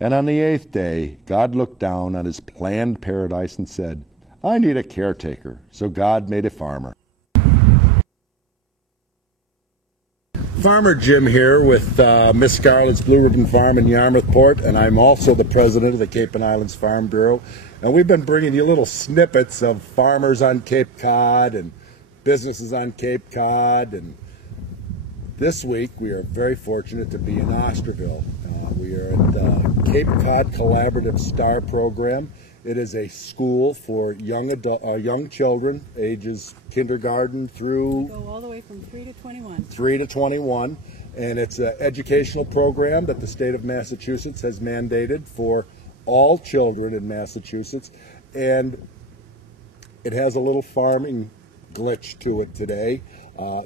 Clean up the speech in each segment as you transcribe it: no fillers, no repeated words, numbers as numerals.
And on the eighth day, God looked down on his planned paradise and said, I need a caretaker. So God made a farmer. Farmer Jim here with Miss Scarlett's Blue Ribbon Farm in Yarmouthport, and I'm also the president of the Cape and Islands Farm Bureau. And we've been bringing you little snippets of farmers on Cape Cod and businesses on Cape Cod. And this week we are very fortunate to be in Osterville. We are at the Cape Cod Collaborative STAR program. It is a school for young children, ages kindergarten through... Go all the way from 3 to 21. 3 to 21. And it's an educational program that the state of Massachusetts has mandated for all children in Massachusetts. And it has a little farming glitch to it today.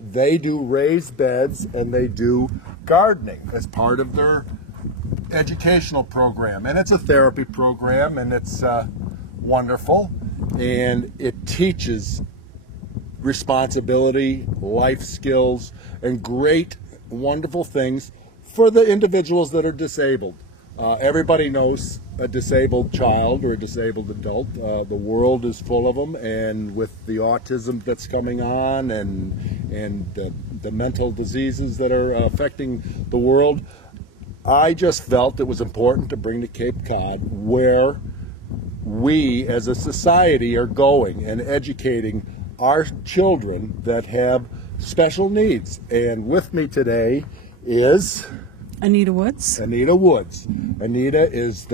They do raised beds and they do gardening as part of their educational program, and it's a therapy program, and it's wonderful, and it teaches responsibility, life skills, and great, wonderful things for the individuals that are disabled. Everybody knows a disabled child or a disabled adult. The world is full of them, and with the autism that's coming on and the mental diseases that are affecting the world, I just felt it was important to bring to Cape Cod where we as a society are going and educating our children that have special needs. And with me is Anita Woods. Anita Woods. Anita is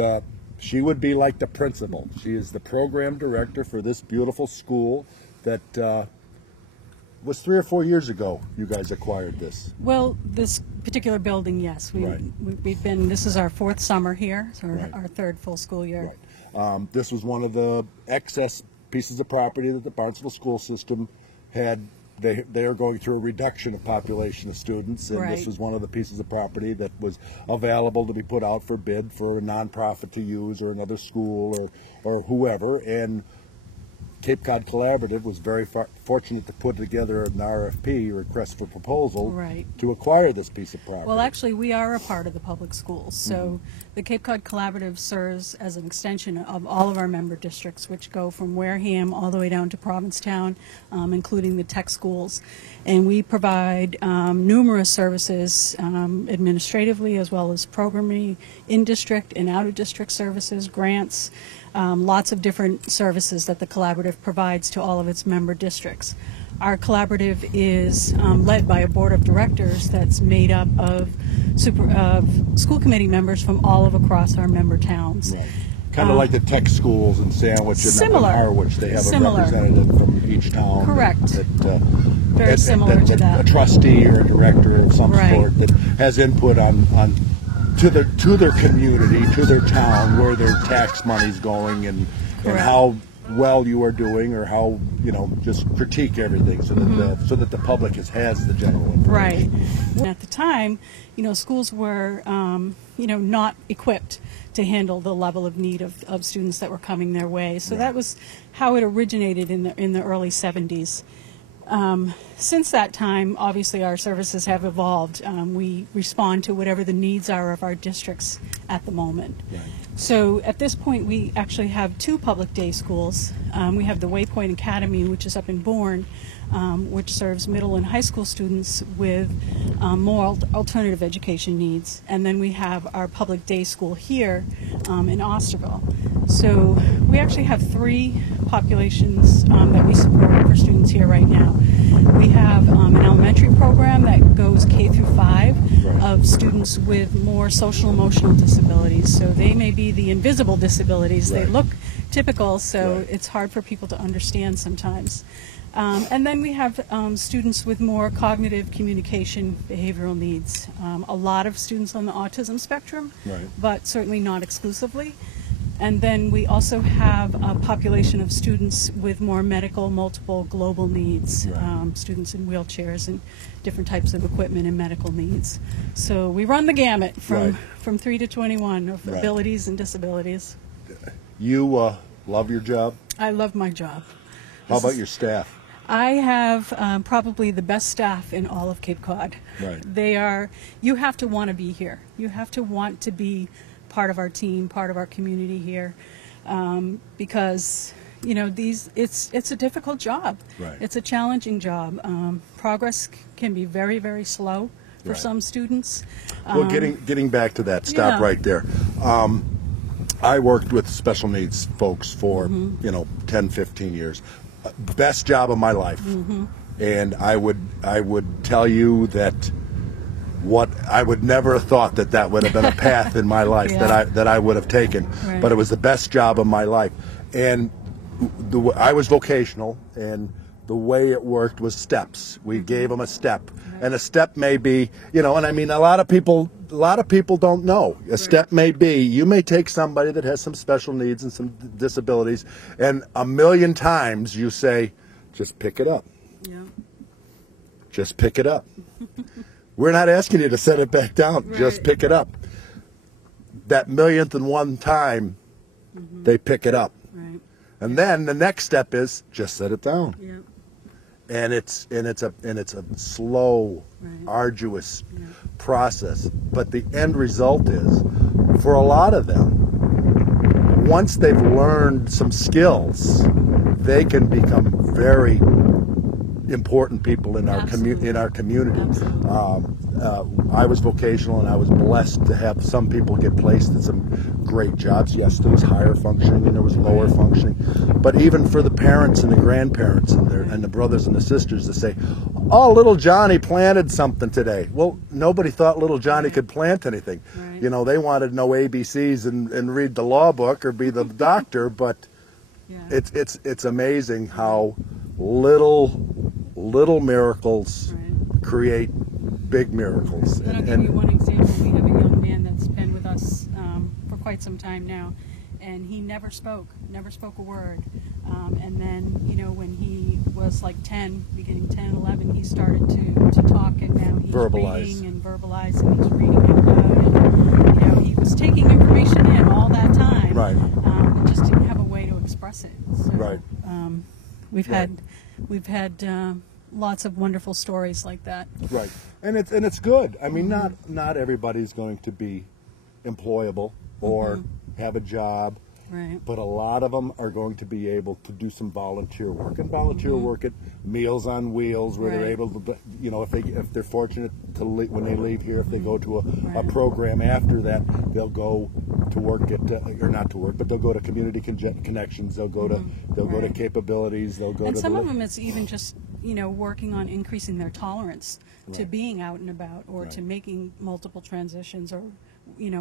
she would be like the principal. She is the program director for this beautiful school that was 3 or 4 years ago you guys acquired this. Well, this particular building, yes. We've been, this is our 4th summer here, so our 3rd full school year. Right. This was one of the excess pieces of property that the Barnstable school system had. They are going through a reduction of population of students, and this was one of the pieces of property that was available to be put out for bid for a nonprofit to use, or another school, or whoever. And Cape Cod Collaborative was very fortunate to put together an RFP, request for proposal, to acquire this piece of property. Well, actually, we are a part of the public schools. So the Cape Cod Collaborative serves as an extension of all of our member districts, which go from Wareham all the way down to Provincetown, including the tech schools. And we provide numerous services administratively, as well as programming, in-district and out-of-district services, grants, lots of different services that the collaborative provides to all of its member districts. Our collaborative is led by a board of directors that's made up of school committee members from all of across our member towns. Right. Kind of like the tech schools in Sandwich and Harwich. They have a representative from each town. Correct. Very similar to that. A trustee or a director of some sort that has input on to their community, to their town, where their tax money's going, and how well you are doing, or how, just critique everything so that the public has the general information. Right. At the time, schools were not equipped to handle the level of need of students that were coming their way. So that was how it originated in the early 70s. Since that time, obviously, our services have evolved. We respond to whatever the needs are of our districts at the moment. Right. So at this point, we actually have 2 public day schools. We have the Waypoint Academy, which is up in Bourne, which serves middle and high school students with more alternative education needs. And then we have our public day school here in Osterville. So we actually have 3 populations that we support for students here right now. We have an elementary program that goes K through 5 of students with more social emotional disabilities. So they may be the invisible disabilities. They look typical, so it's hard for people to understand sometimes. And then we have students with more cognitive, communication, behavioral needs. A lot of students on the autism spectrum, but certainly not exclusively. And then we also have a population of students with more medical, multiple global needs, students in wheelchairs and different types of equipment and medical needs. So we run the gamut from 3 to 21 of abilities and disabilities. You love your job? I love my job. How about your staff? I have probably the best staff in all of Cape Cod. Right. They are, you have to want to be here. You have to want to be part of our team, part of our community here, because you know it's a difficult job. Right. It's a challenging job. Progress can be very, very slow for Right. some students. Well, getting back to that, stop Yeah. right there. I worked with special needs folks for 10, 15 years. Best job of my life, and I would tell you that what I would never have thought that would have been a path in my life Yeah. that I would have taken, Right. but it was the best job of my life, and I was vocational, and the way it worked was steps. We gave them a step, and a step may be, and I mean, a lot of people don't know. A step may be, you may take somebody that has some special needs and some disabilities, and a million times you say, just pick it up. Yeah. Just pick it up. We're not asking you to set it back down. Just Right. pick it up. That millionth and one time, they pick it up. Right. And then the next step is just set it down. Yeah. And it's a slow, Right. arduous process. But the end result is, for a lot of them, once they've learned some skills, they can become very important people in our Absolutely. community. Absolutely. I was vocational, and I was blessed to have some people get placed in some great jobs. Yes, there was higher functioning and there was lower functioning, but even for the parents and the grandparents and the brothers and the sisters to say, "Oh, little Johnny planted something today." Well, nobody thought little Johnny could plant anything. Right. They wanted to know ABCs and read the law book or be the doctor, but Yeah. it's amazing how little miracles Right. create big miracles. And I'll give you one example. We have a young man that's been with us for quite some time now, and he never spoke a word. And then, when he was like 10, beginning 10, 11, he started to talk, and now he's Verbalize. reading and verbalizing. He's reading out loud, and, he was taking information in all that time. Right. And just didn't have a way to express it. So, Right. We've Right. had lots of wonderful stories like that. Right, and it's good. I mean, not everybody's going to be employable or have a job, Right. but a lot of them are going to be able to do some volunteer work, and volunteer work at Meals on Wheels, where they're Right. able to, if they're fortunate to when they leave here, if they go to a Right. program after that, they'll go to work at or not to work, but they'll go to community connections. They'll go to Right. capabilities. They'll go And to some of them, it's even just working on increasing their tolerance to Right. being out and about, or Right. to making multiple transitions, or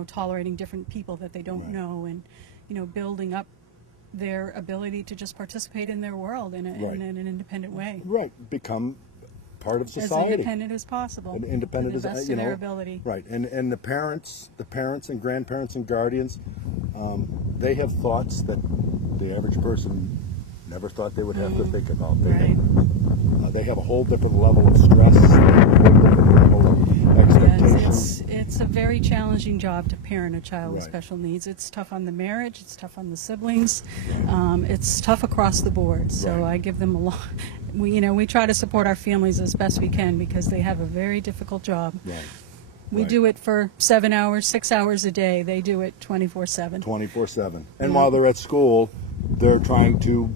tolerating different people that they don't Right. know, and building up their ability to just participate in their world in Right. an independent way, right become part of as society. independent as possible, And independent to the as best of their ability. right, and the parents and grandparents and guardians, they have thoughts that the average person never thought they would have to think about. They have a whole different level of stress, a whole different level of expectations. It's a very challenging job to parent a child with Right. special needs. It's tough on the marriage. It's tough on the siblings. It's tough across the board. So Right. I give them a lot. We try to support our families as best we can, because they have a very difficult job. Right. We Right. do it for 7 hours, 6 hours a day. They do it 24/7. 24/7, and while they're at school, they're trying to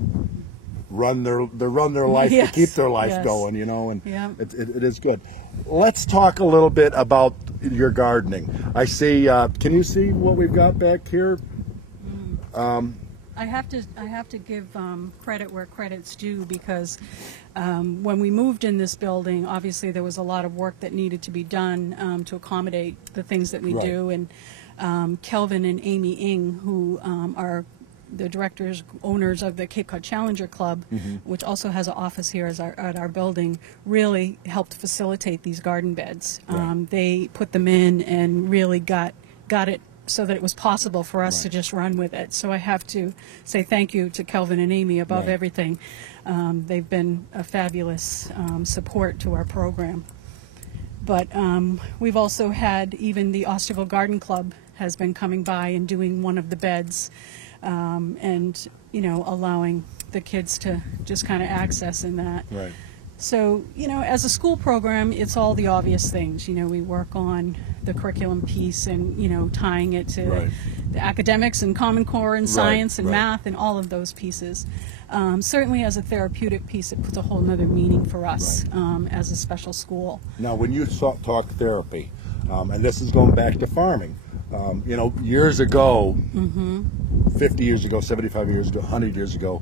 run their life Yes, to keep their life yes. going, and Yeah. it is good. Let's talk a little bit about your gardening. I see. Can you see what we've got back here? I have to give credit where credit's due, because when we moved in this building, obviously there was a lot of work that needed to be done to accommodate the things that we Right. do. And Kelvin and Amy Ng, who are the directors, owners of the Cape Cod Challenger Club, which also has an office here at our building, really helped facilitate these garden beds. Right. They put them in and really got it so that it was possible for us to just run with it. So I have to say thank you to Kelvin and Amy above Right. everything. They've been a fabulous support to our program. But we've also had, even the Osterville Garden Club has been coming by and doing one of the beds, and allowing the kids to just kind of access in that. Right. So, as a school program, it's all the obvious things. We work on the curriculum piece and, tying it to Right. the academics and Common Core and science and right. math and all of those pieces. Certainly as a therapeutic piece, it puts a whole nother meaning for us as a special school. Now, when you talk therapy, and this is going back to farming, years ago, 50 years ago, 75 years ago, 100 years ago,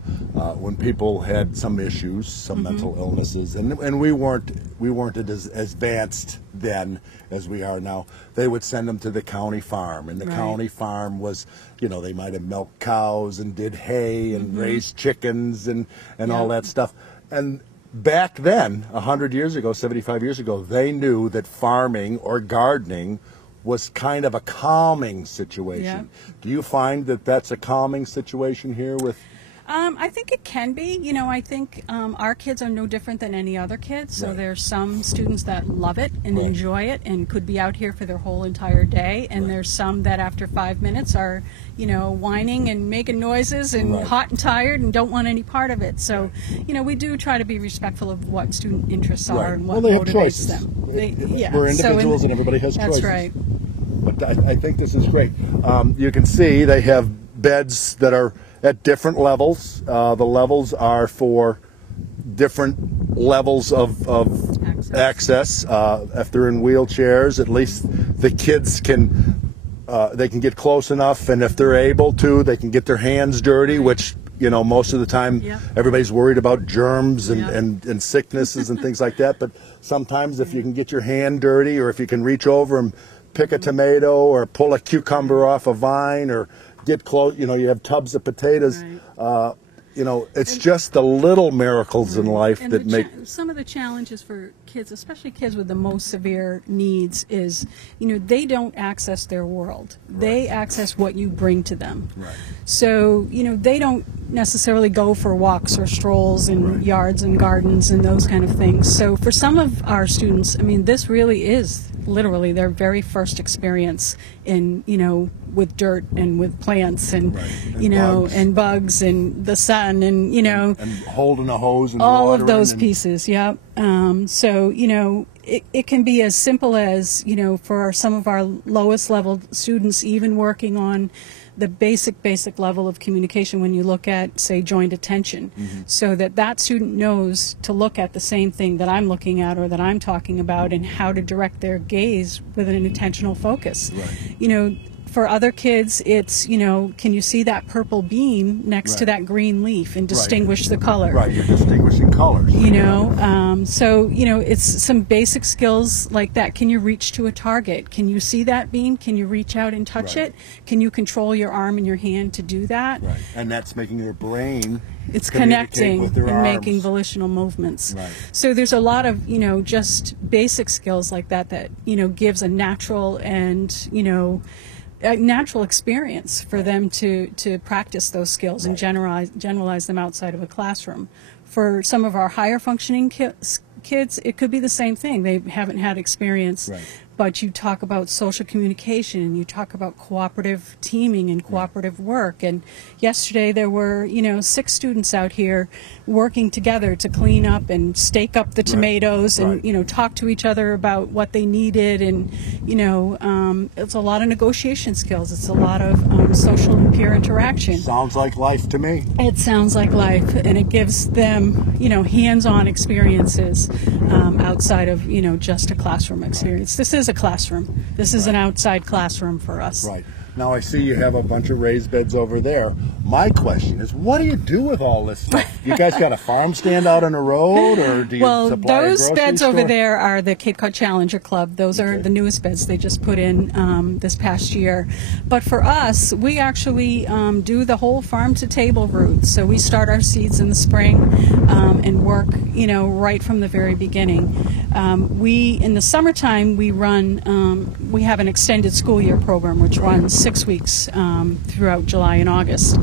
when people had some issues, some mental illnesses, and we weren't as advanced then as we are now, they would send them to the county farm, and the Right. county farm was, they might have milked cows and did hay and raised chickens and all that stuff. And back then, 100 years ago, 75 years ago, they knew that farming or gardening was kind of a calming situation. Yeah. Do you find that that's a calming situation here with? I think it can be. I think our kids are no different than any other kids. So Right. there's some students that love it and Right. enjoy it and could be out here for their whole entire day. And Right. there's some that after 5 minutes are, whining and making noises and Right. hot and tired and don't want any part of it. So, we do try to be respectful of what student interests are Right. and what Well, they have motivates choices. them. We're individuals and everybody has That's choices. right. But I think this is great. You can see they have beds that are at different levels. The levels are for different levels of access. If they're in wheelchairs, at least the kids can they can get close enough, and if they're able to, they can get their hands dirty, which most of the time Yep. everybody's worried about germs Yep. and sicknesses and things like that. But sometimes if you can get your hand dirty, or if you can reach over and pick a tomato or pull a cucumber off a vine or get close, you have tubs of potatoes. Right. It's just the little miracles in life And that make. some of the challenges for kids, especially kids with the most severe needs, is they don't access their world. They access what you bring to them. Right. So they don't necessarily go for walks or strolls in Right. yards and gardens and those kind of things. So for some of our students, this really is literally their very first experience in with dirt and with plants and Right. And bugs. and bugs and the sun and And holding a hose and all of watering those and- pieces. Yep. So it can be as simple as for some of our lowest level students, even working on the basic level of communication when you look at, say, joint attention, so that student knows to look at the same thing that I'm looking at or that I'm talking about and how to direct their gaze with an intentional focus. Right. For other kids, it's, can you see that purple bean next to Right. that green leaf and distinguish the color? Right, you're distinguishing colors. So it's some basic skills like that. Can you reach to a target? Can you see that bean? Can you reach out and touch Right. it? Can you control your arm and your hand to do that? Right, and that's making their brain. It's communicate connecting with their and arms. making volitional movements. Right. So there's a lot of, just basic skills like that gives a natural and, a natural experience for them to practice those skills and generalize them outside of a classroom. For some of our higher functioning kids, it could be the same thing. They haven't had experience. Right. But you talk about social communication and you talk about cooperative teaming and cooperative work. And yesterday there were, 6 students out here working together to clean up and stake up the tomatoes and, Right. talk to each other about what they needed. And, it's a lot of negotiation skills. It's a lot of social and peer interaction. Sounds like life to me. It sounds like life, and it gives them, hands-on experiences outside of, just a classroom experience. This is a classroom. This is an outside classroom for us. Right. Now I see you have a bunch of raised beds over there. My question is, what do you do with all this stuff? You guys got a farm stand out on the road, or do you Well, supply a those grocery beds store? over there are the Cape Cod Challenger Club. Those are Okay. the newest beds they just put in this past year. But for us, we actually do the whole farm-to-table route. So we start our seeds in the spring and work, right from the very beginning. In the summertime, we have an extended school year program, which runs 6 weeks throughout July and August.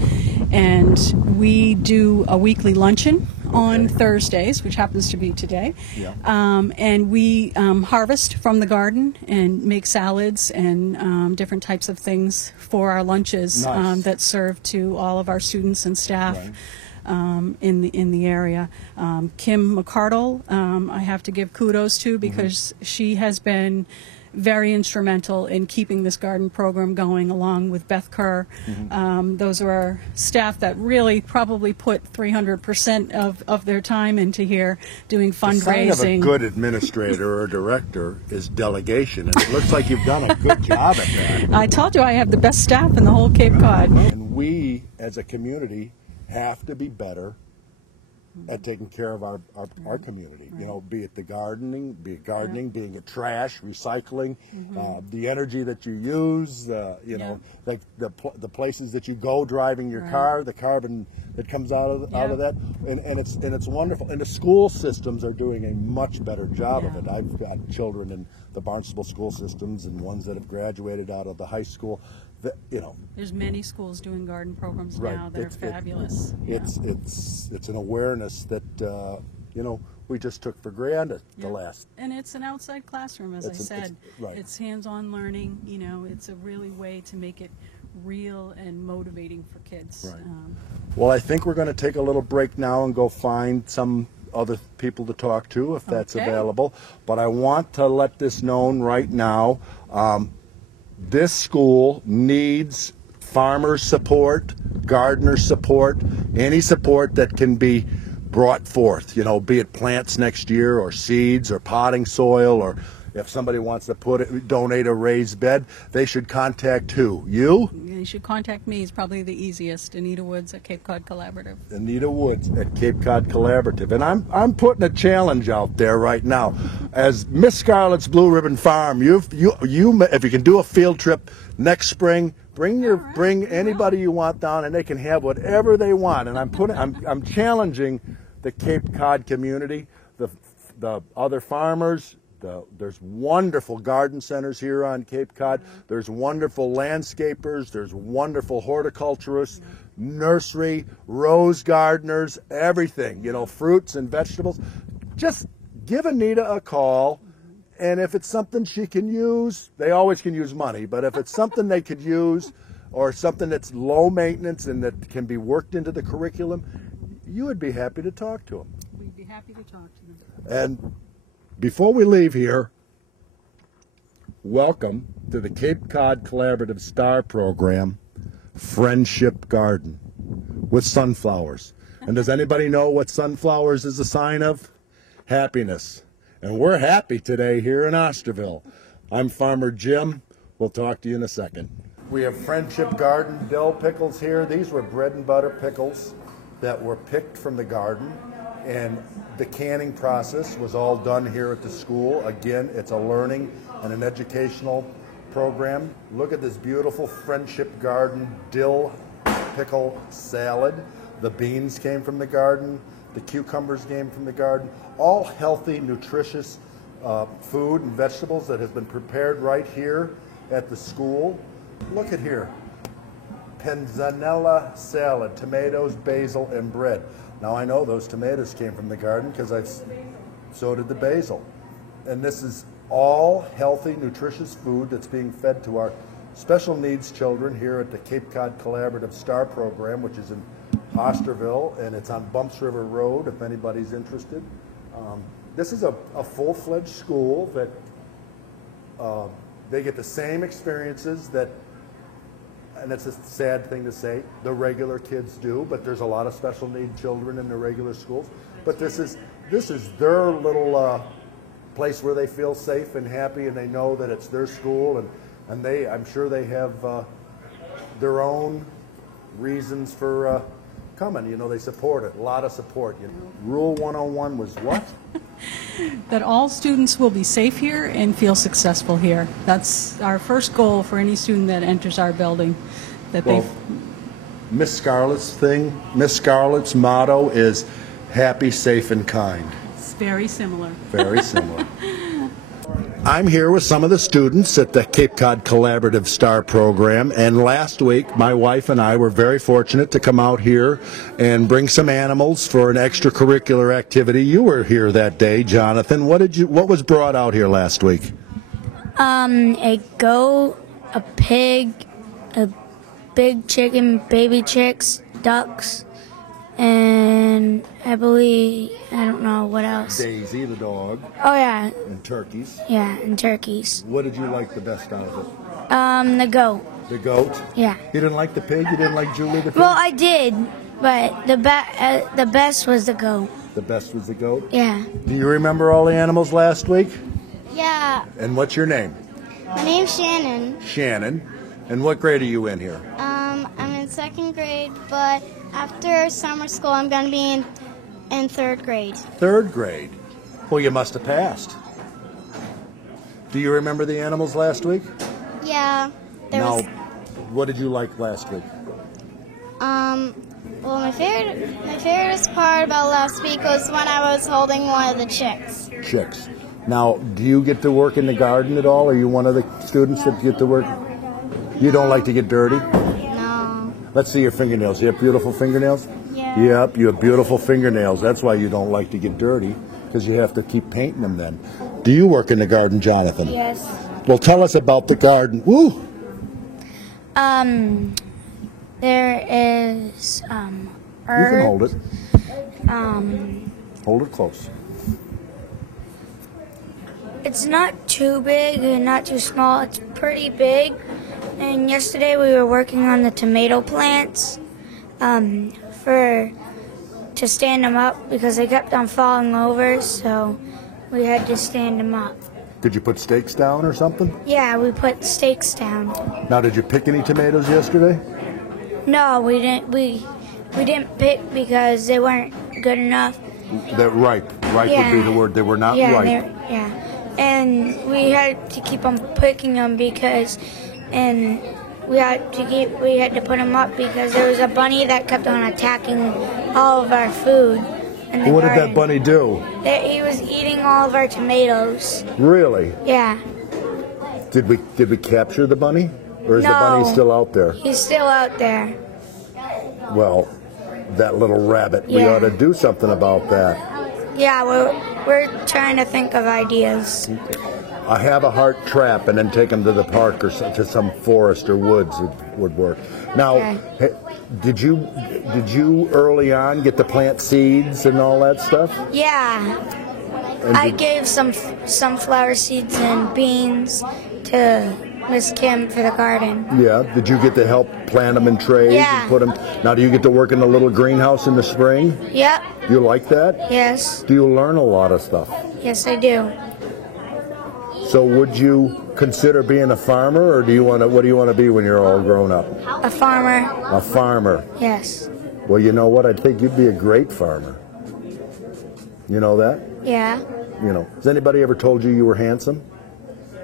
And we do a weekly luncheon on Thursdays, which happens to be today. Yeah. And we harvest from the garden and make salads and different types of things for our lunches Nice. that serve to all of our students and staff. Right. in the area. Kim McCardle, I have to give kudos to because she has been very instrumental in keeping this garden program going, along with Beth Kerr. Those are our staff that really probably put 300% of their time into here doing fundraising. The sign of a good administrator or director is delegation, and it looks like you've done a good job at that. I told you I have the best staff in the whole Cape Cod. And we, as a community, have to be better at taking care of our community. You know, be it gardening, being it trash, recycling, the energy that you use, you know, like the places that you go driving your car, the carbon that comes out of that, and it's wonderful. And the school systems are doing a much better job of it. I've got children in the Barnstable school systems and ones that have graduated out of the high school. You know, there's many schools doing garden programs now that are fabulous. It's an awareness that you know, we just took for granted the last. And it's an outside classroom, as I said. It's hands-on learning. You know, it's a really way to make it real and motivating for kids. Right. Well, I think we're going to take a little break now and go find some other people to talk to, if that's available. But I want to let this known right now. This school needs farmer support, gardener support, any support that can be brought forth, you know, be it plants next year or seeds or potting soil, or if somebody wants to donate a raised bed, they should contact who? You? You should contact me. It's probably the easiest. Anita Woods at Cape Cod Collaborative. Anita Woods at Cape Cod Collaborative. And I'm putting a challenge out there right now. As Miss Scarlett's Blue Ribbon Farm, you if you can do a field trip next spring, bring anybody you want down, and they can have whatever they want. And I'm challenging the Cape Cod community, the other farmers. There's wonderful garden centers here on Cape Cod. There's wonderful landscapers. There's wonderful horticulturists, nursery, rose gardeners, everything, you know, fruits and vegetables. Just give Anita a call, and if it's something she can use, they always can use money, but if it's something they could use or something that's low maintenance and that can be worked into the curriculum, you would be happy to talk to them. We'd be happy to talk to them. And before we leave here, welcome to the Cape Cod Collaborative Star Program, Friendship Garden with sunflowers. And does anybody know what sunflowers is a sign of? Happiness. And we're happy today here in Osterville. I'm Farmer Jim. We'll talk to you in a second. We have Friendship Garden dill pickles here. These were bread and butter pickles that were picked from the garden. And the canning process was all done here at the school. Again, it's a learning and an educational program. Look at this beautiful Friendship Garden dill pickle salad. The beans came from the garden. The cucumbers came from the garden. All healthy, nutritious food and vegetables that has been prepared right here at the school. Look at here. Panzanella salad, tomatoes, basil, and bread. Now I know those tomatoes came from the garden because so did the basil. And this is all healthy, nutritious food that's being fed to our special needs children here at the Cape Cod Collaborative Star Program, which is in Osterville, and it's on Bumps River Road if anybody's interested. This is a full-fledged school that they get the same experiences that, and it's a sad thing to say, the regular kids do, but there's a lot of special need children in the regular schools. But this is their little place where they feel safe and happy, and they know that it's their school, and I'm sure they have their own reasons for coming. You know, they support it, a lot of support. You know. Rule 101 was what? That all students will be safe here and feel successful here. That's our first goal for any student that enters our building. Miss Scarlett's motto is happy, safe, and kind. It's very similar. Very similar. I'm here with some of the students at the Cape Cod Collaborative Star Program, and last week my wife and I were very fortunate to come out here and bring some animals for an extracurricular activity. You were here that day, Jonathan. What was brought out here last week? A goat, a pig, a big chicken, baby chicks, ducks, and I don't know what else. Daisy, the dog, Oh yeah, and turkeys. yeah, and turkeys. What did you like the best out of it? The goat. The goat? Yeah. You didn't like the pig? You didn't like Julie the pig? Well, I did, but the best was the goat. The best was the goat? Yeah. Do you remember all the animals last week? Yeah, And what's your name? my name's Shannon. Shannon. And what grade are you in here? I'm in 2nd grade, but after summer school, I'm going to be in 3rd grade. 3rd grade. Well, you must have passed. Do you remember the animals last week? Yeah, there Now, was. what did you like last week? Well, my favorite part about last week was when I was holding one of the chicks. Chicks. Now, do you get to work in the garden at all? Are you one of the students that get to work? You don't like to get dirty? No. Let's see your fingernails. You have beautiful fingernails? Yeah. Yep, you have beautiful fingernails. That's why you don't like to get dirty, because you have to keep painting them then. Do you work in the garden, Jonathan? Yes. Well, tell us about the garden. Woo! There is You can herbs. hold it. Hold it close. It's not too big and not too small. It's pretty big. And yesterday we were working on the tomato plants to stand them up because they kept on falling over, so we had to stand them up. Did you put stakes down or something? Yeah, we put stakes down. Now, did you pick any tomatoes yesterday? No, we didn't. We didn't pick because they weren't good enough. They're ripe. Ripe would be Yeah. the word. They were not Yeah, ripe. yeah. And we had to keep on picking them because, and we had to put them up because there was a bunny that kept on attacking all of our food. In the What did that garden. bunny do? He was eating all of our tomatoes. Really? Yeah, Did we capture the bunny? Or is the No. bunny still out there? he's still out there. Well, that little rabbit. We Yeah. ought to do something about that. Yeah, we're trying to think of ideas. I have a heart trap and then take him to the park or to some forest or woods would work. Now, Okay. hey, did you early on get to plant seeds and all that stuff? Yeah, And I did- gave some sunflower seeds and beans to Miss Kim for the garden. Yeah. Did you get to help plant them in trays Yeah. and put them? Now, do you get to work in the little greenhouse in the spring? Yep. Do you like that? Yes. Do you learn a lot of stuff? Yes, I do. So, would you consider being a farmer, or do you want to? What do you want to be when you're all grown up? A farmer. A farmer. Yes. Well, you know what? I think you'd be a great farmer. You know that? Yeah. You know. Has anybody ever told you were handsome?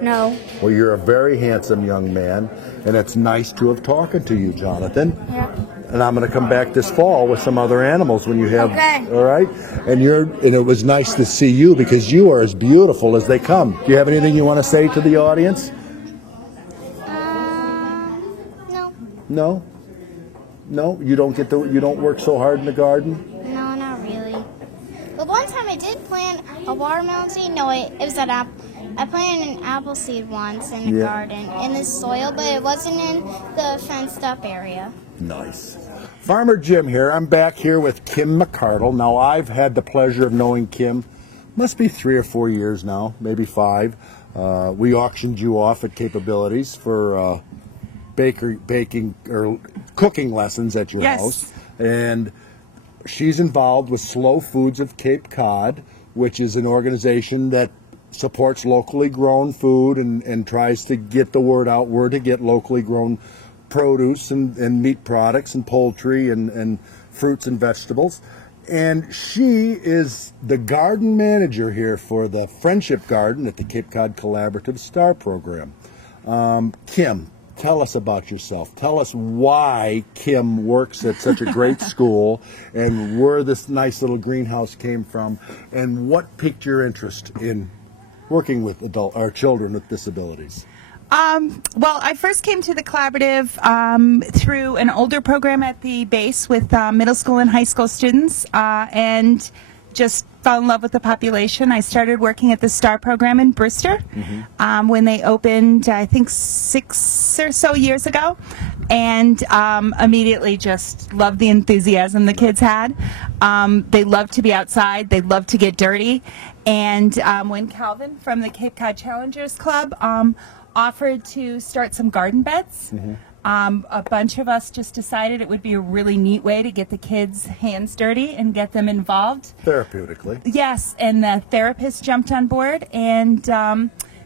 No. Well, you're a very handsome young man, and it's nice to have talking to you, Jonathan. Yeah. And I'm going to come back this fall with some other animals when you have. Okay. All right. And it was nice to see you because you are as beautiful as they come. Do you have anything you want to say to the audience? No. No. No. You don't work so hard in the garden. No, not really. But one time I did plant a watermelon seed. No, it was an apple. I planted an apple seed once in the Yeah. garden in the soil, but it wasn't in the fenced up area. Nice. Farmer Jim here. I'm back here with Kim McCardle. Now, I've had the pleasure of knowing Kim, must be 3 or 4 years now, maybe 5. We auctioned you off at Capabilities for baking or cooking lessons at your Yes. house. And she's involved with Slow Foods of Cape Cod, which is an organization that supports locally grown food and tries to get the word out where to get locally grown produce and meat products and poultry and fruits and vegetables. And she is the garden manager here for the Friendship Garden at the Cape Cod Collaborative STAR program. Kim, tell us about yourself. Tell us why Kim works at such a great school and where this nice little greenhouse came from and what piqued your interest in working with children with disabilities. Well, I first came to the collaborative through an older program at the base with middle school and high school students, and just fell in love with the population. I started working at the STAR program in Brewster when they opened, I think 6 or so years ago, and immediately just loved the enthusiasm the kids had. They loved to be outside. They loved to get dirty. And when Calvin from the Cape Cod Challengers Club offered to start some garden beds, a bunch of us just decided it would be a really neat way to get the kids' hands dirty and get them involved. Therapeutically. Yes, and the therapist jumped on board, and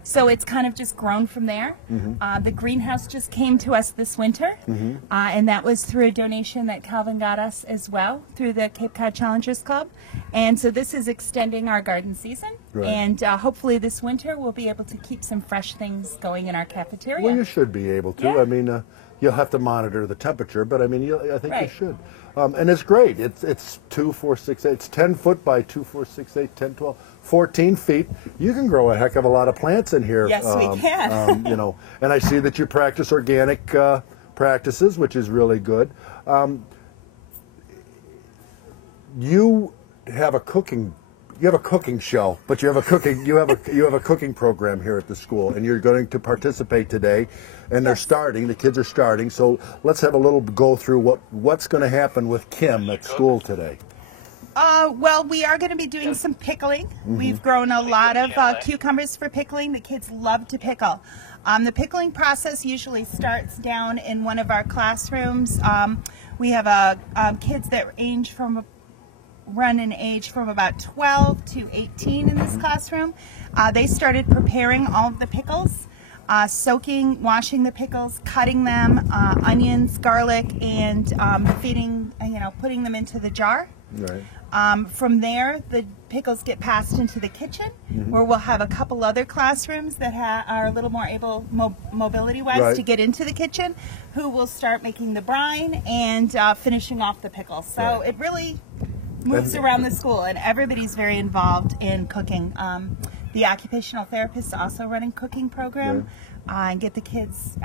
so it's kind of just grown from there. The greenhouse just came to us this winter, and that was through a donation that Calvin got us as well through the Cape Cod Challengers Club. And so this is extending our garden season, and hopefully this winter we'll be able to keep some fresh things going in our cafeteria. Well, you should be able to. Yeah. I mean, you'll have to monitor the temperature, but I mean, I think you should. And it's great. It's 2, 4, 6, 8. It's 10 foot by 2, 4, 6, 8, 10, 12, 14 feet. You can grow a heck of a lot of plants in here. Yes, we can. You know, and I see that you practice organic practices, which is really good. You have a cooking. You have a cooking show, but you have a cooking program here at the school, and you're going to participate today. And they're starting. The kids are starting. So let's have a little go through what's going to happen with Kim at school today. Well, we are going to be doing some pickling. We've grown a lot of cucumbers for pickling. The kids love to pickle. The pickling process usually starts down in one of our classrooms. We have kids that run in age from about 12 to 18 in this classroom. They started preparing all of the pickles, soaking, washing the pickles, cutting them, onions, garlic, and putting them into the jar. Right. From there, the pickles get passed into the kitchen, where we'll have a couple other classrooms that are a little more able, mobility-wise, to get into the kitchen, who will start making the brine and finishing off the pickles. So it really moves around the school, and everybody's very involved in cooking. The occupational therapists also run a cooking program and get the kids,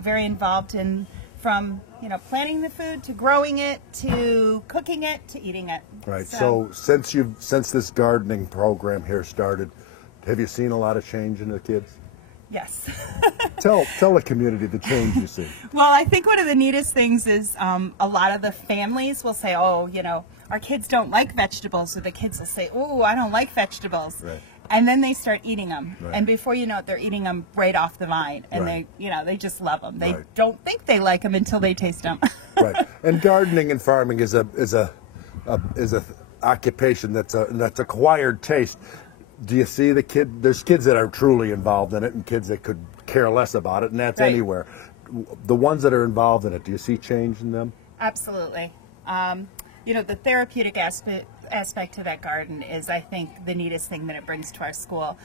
very involved in from planning the food to growing it to cooking it to eating it. Right. So since this gardening program here started, have you seen a lot of change in the kids? Yes. Tell the community the change you see. Well, I think one of the neatest things is a lot of the families will say, oh, our kids don't like vegetables, or the kids will say, oh, I don't like vegetables. Right. And then they start eating them, and before you know it, they're eating them right off the vine, and they just love them. They don't think they like them until they taste them. Right. And gardening and farming is a occupation that's acquired taste. Do you see there's kids that are truly involved in it, and kids that could care less about it, and that's anywhere. The ones that are involved in it, do you see change in them? Absolutely. The therapeutic aspect to that garden is, I think, the neatest thing that it brings to our school.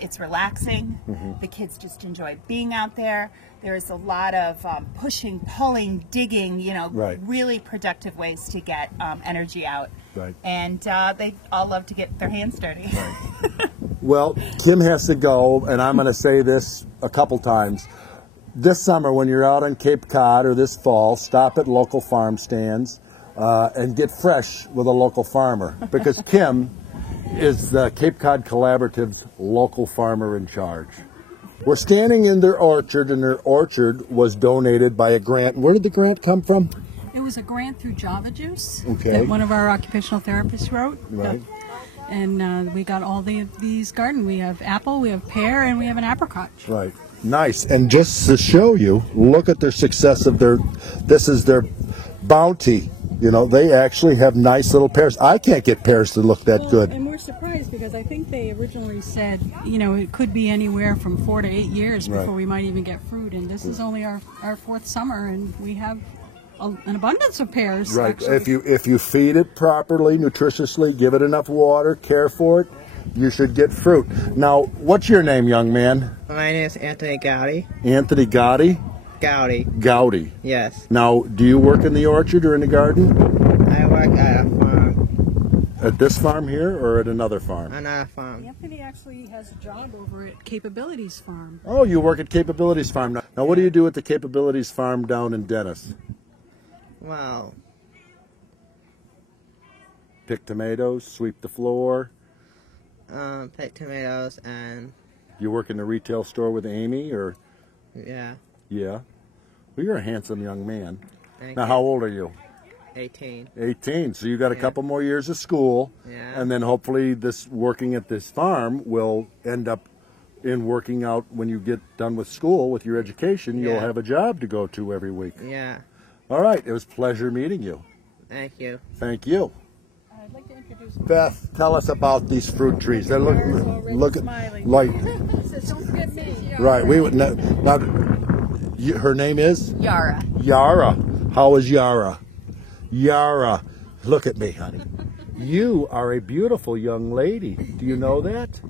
It's relaxing. The kids just enjoy being out there. There's a lot of pushing, pulling, digging, really productive ways to get energy out. Right. And they all love to get their hands dirty. Right. Well, Kim has to go, and I'm going to say this a couple times. This summer, when you're out on Cape Cod, or this fall, stop at local farm stands and get fresh with a local farmer, because Kim is the Cape Cod Collaborative's local farmer in charge. We're standing in their orchard, and their orchard was donated by a grant. Where did the grant come from? It was a grant through Java Juice that one of our occupational therapists wrote. Right. And we got all these garden. We have apple, we have pear, and we have an apricot. Right. Nice. And just to show you, look at their success of this is their bounty. They actually have nice little pears. I can't get pears to look that good. And we're surprised because I think they originally said, it could be anywhere from 4 to 8 years before we might even get fruit. And this is only our 4th summer, and we have an abundance of pears. Right. Actually. If you feed it properly, nutritiously, give it enough water, care for it, you should get fruit. Now, what's your name, young man? My name is Anthony Gowdy. Anthony Gotti? Gowdy. Gowdy. Yes. Now, do you work in the orchard or in the garden? I work at a farm. At this farm here or at another farm? On a farm. Anthony actually has a job over at Capabilities Farm. Oh, you work at Capabilities Farm. Now, what do you do at the Capabilities Farm down in Dennis? Well, Pick tomatoes, sweep the floor. Pick tomatoes and You work in the retail store with Amy, or? yeah, Yeah. Well, you're a handsome young man. thank Now, you. how old are you? 18. 18. So you got a Yeah. couple more years of school, Yeah. and then hopefully this working at this farm will end up in working out when you get done with school with your education. You'll Yeah. have a job to go to every week. Yeah, All right. It was a pleasure meeting you. thank you. Thank you. I'd like to introduce Beth, tell us about these fruit trees. They look smiling. like Don't forget me. right. We would not. Her name is Yara. Yara. How is Yara? Yara, look at me, honey. You are a beautiful young lady. Do you know that?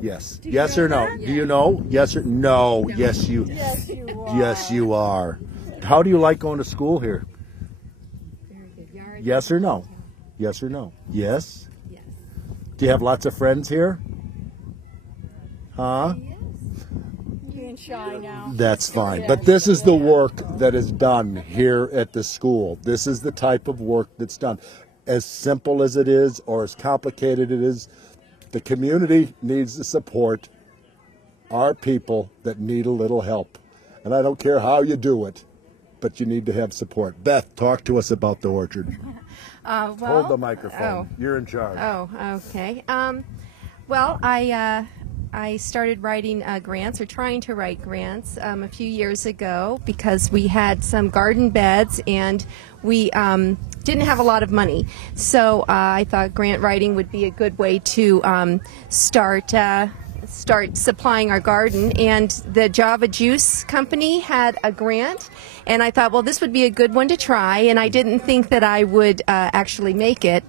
Yes. Yes or no? Do you know? Yes or no? Yes, you. Yes, you are. Yes, you are. How do you like going to school here? Yes or no? Yes or no? Yes? Yes. Do you have lots of friends here? Huh? Being shy now. That's fine. But this is the work that is done here at the school. This is the type of work that's done. As simple as it is, or as complicated it is, the community needs to support our people that need a little help. And I don't care how you do it, but you need to have support. Beth, talk to us about the orchard. Well, Hold the microphone. Oh, You're in charge. okay. Well, I started writing grants, or trying to write grants, a few years ago because we had some garden beds and we didn't have a lot of money. So I thought grant writing would be a good way to start supplying our garden. And the Java Juice Company had a grant, and I thought, well, this would be a good one to try. And I didn't think that I would actually make it.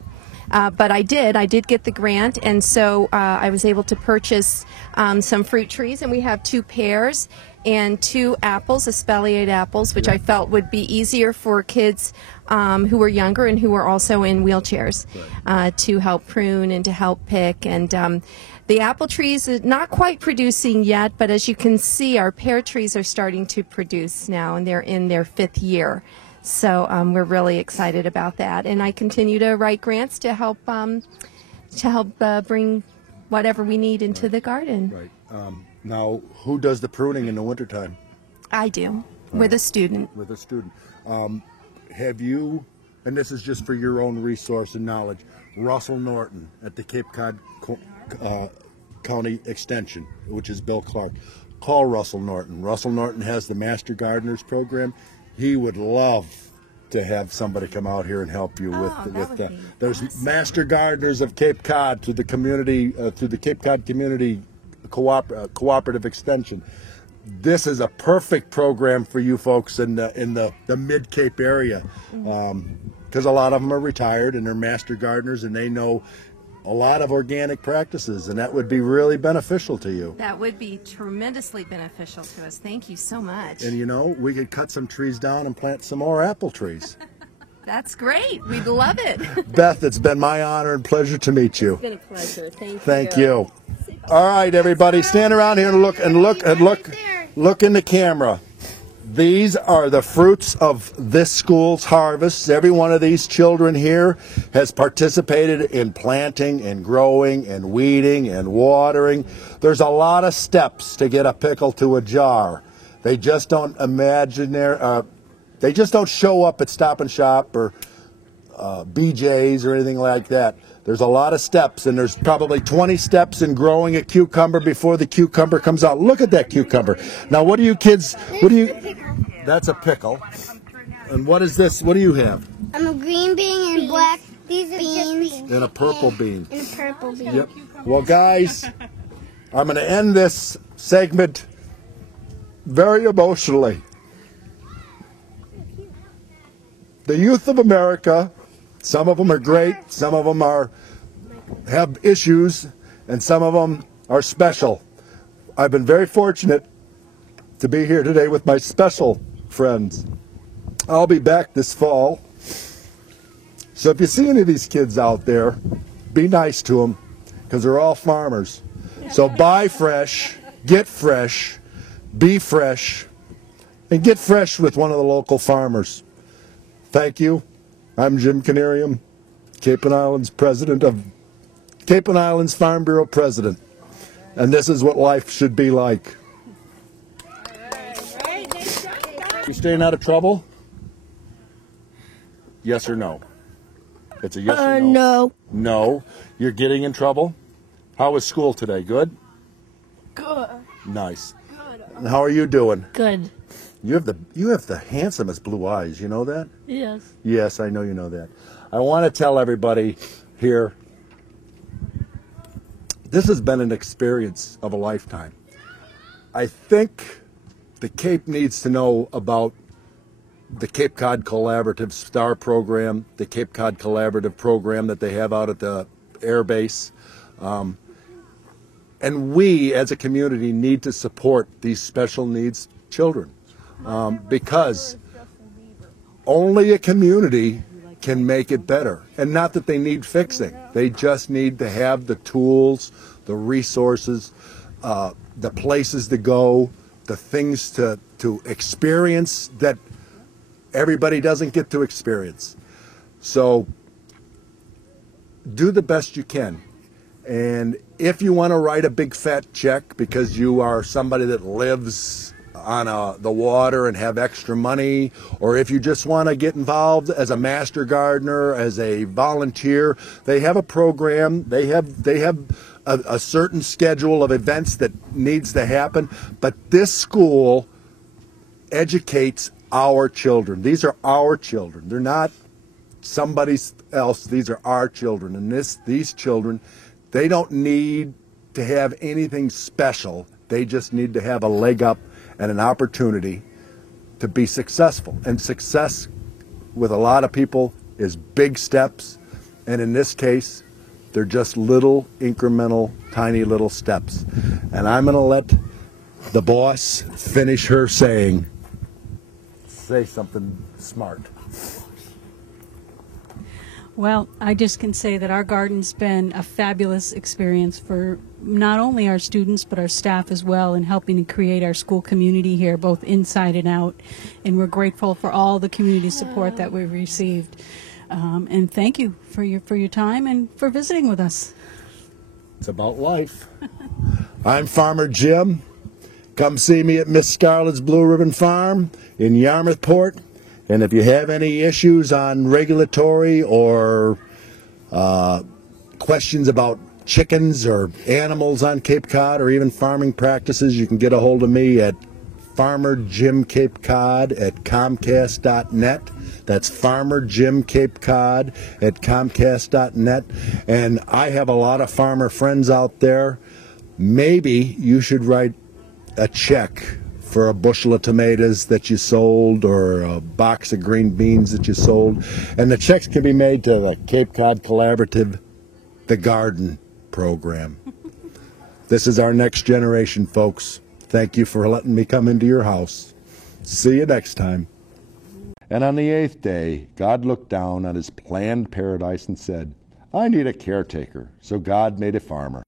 But I did. I did get the grant, and so I was able to purchase some fruit trees, and we have 2 pears and 2 apples, espalier apples, which I felt would be easier for kids who were younger and who were also in wheelchairs to help prune and to help pick. And the apple trees are not quite producing yet, but as you can see, our pear trees are starting to produce now, and they're in their 5th year. So we're really excited about that, and I continue to write grants to help bring whatever we need into the garden. Right. Now, who does the pruning in the wintertime? I do, with a student. With a student. Have you, and this is just for your own resource and knowledge, Russell Norton at the Cape Cod County Extension, which is Bill Clark. Call Russell Norton. Russell Norton has the Master Gardeners program. He would love to have somebody come out here and help you with that. There's Master Gardeners of Cape Cod through the community, through the Cape Cod Community Cooperative Extension. This is a perfect program for you folks in the Mid-Cape area, because a lot of them are retired and they're Master Gardeners, and they know a lot of organic practices, and that would be really beneficial to you. That would be tremendously beneficial to us. Thank you so much. And you know, we could cut some trees down and plant some more apple trees. That's great. We'd love it. Beth, it's been my honor and pleasure to meet you. It's been a pleasure. Thank you. Thank you. All right, everybody, stand around here and look in the camera. These are the fruits of this school's harvest. Every one of these children here has participated in planting and growing and weeding and watering. There's a lot of steps to get a pickle to a jar. They just don't they just don't show up at Stop and Shop or BJ's or anything like that. There's a lot of steps, and there's probably 20 steps in growing a cucumber before the cucumber comes out. Look at that cucumber. Now, what do you kids, that's a pickle. And what is this? What do you have? I'm a green bean and black beans. And a purple bean. And a purple bean. Yep. Well, guys, I'm going to end this segment very emotionally. The youth of America, some of them are great, some of them have issues, and some of them are special. I've been very fortunate to be here today with my special friends. I'll be back this fall. So if you see any of these kids out there, be nice to them, because they're all farmers. So buy fresh, get fresh, be fresh, and get fresh with one of the local farmers. Thank you. I'm Jim Canarium. Cape and Islands president of Cape and Islands Farm Bureau president. And this is what life should be like. You staying out of trouble? Yes or no? It's a yes or no. No. No. You're getting in trouble? How was school today? Good? Good. Nice. Good. And how are you doing? Good. You have the handsomest blue eyes, you know that? Yes. Yes, I know you know that. I want to tell everybody here, this has been an experience of a lifetime. I think the Cape needs to know about the Cape Cod Collaborative STAR program, the Cape Cod Collaborative program that they have out at the air base. And we, as a community, need to support these special needs children because only a community can make it better. And not that they need fixing. They just need to have the tools, the resources, the places to go, the things to experience that everybody doesn't get to experience. So do the best you can. And if you want to write a big fat check because you are somebody that lives on the water and have extra money, or if you just want to get involved as a master gardener, as a volunteer, they have a program. They have a certain schedule of events that needs to happen. But this school educates our children. These are our children. They're not somebody else. These are our children. And these children, they don't need to have anything special. They just need to have a leg up and an opportunity to be successful. And success with a lot of people is big steps. And in this case, they're just little incremental, tiny little steps. And I'm going to let the boss finish her saying, say something smart. Well, I just can say that our garden's been a fabulous experience for not only our students but our staff as well, in helping to create our school community here, both inside and out. And we're grateful for all the community support that we've received. And thank you for your time and for visiting with us. It's about life. I'm Farmer Jim. Come see me at Miss Scarlett's Blue Ribbon Farm in Yarmouthport. And if you have any issues on regulatory or questions about chickens or animals on Cape Cod or even farming practices, you can get a hold of me at farmerjimcapecod@comcast.net. That's farmerjimcapecod@comcast.net. And I have a lot of farmer friends out there. Maybe you should write a check for a bushel of tomatoes that you sold or a box of green beans that you sold. And the checks can be made to the Cape Cod Collaborative, the Garden Program. This is our next generation, folks. Thank you for letting me come into your house. See you next time. And on the 8th day, God looked down on his planned paradise and said, I need a caretaker. So God made a farmer.